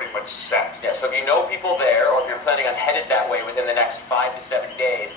pretty much set. Yeah, so if you know people there, or if you're planning on headed that way within the next 5 to 7 days,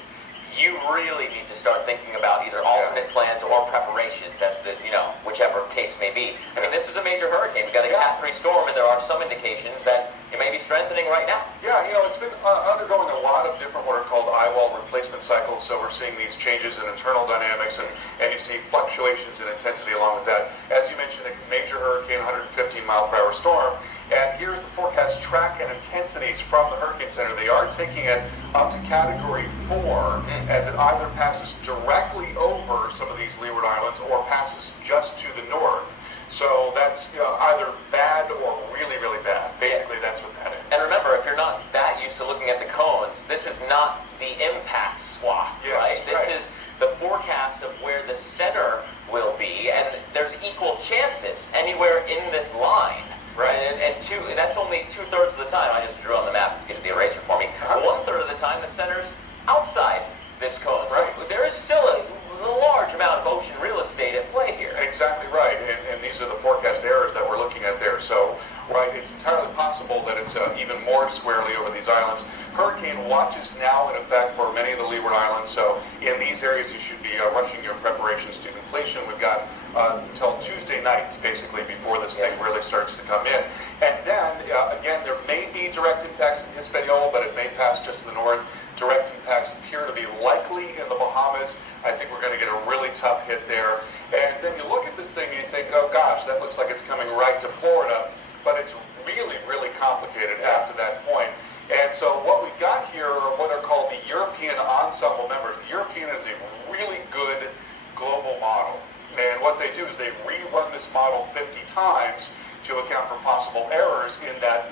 you really need to start thinking about either alternate plans or preparations, as the, whichever case may be. I mean, this is a major hurricane. We've got a Cat 3 storm, and there are some indications that it may be strengthening right now. Yeah, it's been undergoing a lot of different what are called eyewall replacement cycles, so we're seeing these changes in internal dynamics, and you see fluctuations in intensity along with that. As you mentioned, a major hurricane, 115-mile-per-hour storm, and here's the forecast track and intensities from the Hurricane Center. They are taking it up to Category 4 as it either passes directly over some of these leeward islands or passes just to the north. So that's either bad or really, really bad. Basically, that's what that is. And remember, if you're not that used to looking at the cones, this is not the impact swath, right? This is the forecast of where the center will be, and there's equal chances anywhere in this line. Right, and that's only 2/3 of the time. I just drew on the map to get the eraser for me. 1/3 of the time, the center's outside this cone. Right. So there is still a large amount of ocean real estate at play here. Exactly right, and these are the forecast errors that we're looking at there. So, right, it's entirely possible that it's even more squarely over these islands. Hurricane watch is now in effect for many of the leeward islands, so in these areas you should be rushing your preparations to completion. We've got until Tuesday night, basically, before this thing really starts to come in. And then, again, there may be direct impacts in Hispaniola, but it may pass just to the north. Direct impacts appear to be likely in the Bahamas. I think we're going to get a really tough hit there. And then you look at this thing and you think, oh gosh, that looks like it's coming right to Florida, but it's really, really complicated after that point. And so what we've got here are what are called the European ensemble members. The European is a really good global model. And what they do is they rerun this model 50 times to account for possible errors in that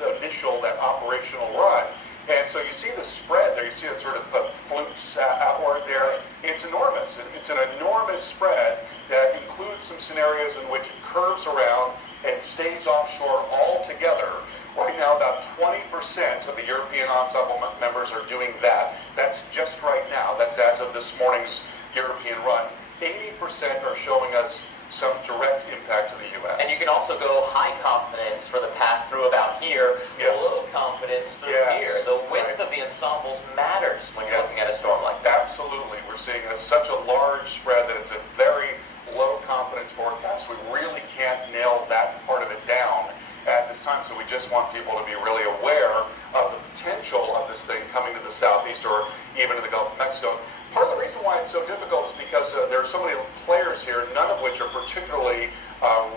operational run. And so you see the spread there. You see it sort of flutes outward there. It's enormous. It's an enormous spread that includes some scenarios in which it curves around and stays offshore altogether. Right now, about 20% of the European ensemble members are doing that. That's just right now. That's as of this morning's European run. 80% are showing us some direct impact to the U.S. And you can also go high confidence for the path through about here, low confidence through here. The width of the ensembles matters when you're looking at a storm like that. Absolutely. We're seeing such a large spread that it's a very low confidence forecast. We really can't nail that part of it down at this time, so we just want people to be really aware of the potential of this thing coming to the southeast or even to the Gulf of Mexico. Part of the reason why it's so difficult is because there are so many players here, none of which are particularly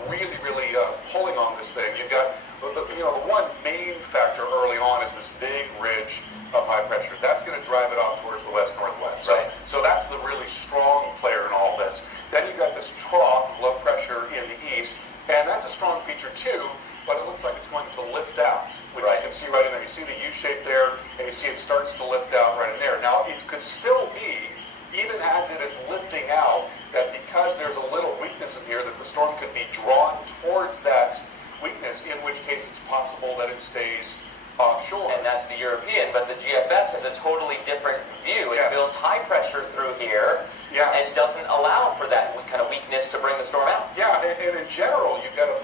really pulling on this thing. You've got the one main factor early on is this big ridge of high pressure. That's going to drive it off towards the west-northwest. Right. So that's the really strong player in all this. Then you've got this trough, low pressure in the east, and that's a strong feature too, but it looks like it's going to lift out, which you can see right in there. You see the U shape there, and you see it starts to lift out right in there. Now, it could still be, even as it is lifting out, that because there's a little weakness in here, that the storm could be drawn towards that weakness, in which case it's possible that it stays offshore. And that's the European, but the GFS has a totally different view. It builds high pressure through here and doesn't allow for that kind of weakness to bring the storm out. Yeah, and in general, you've got a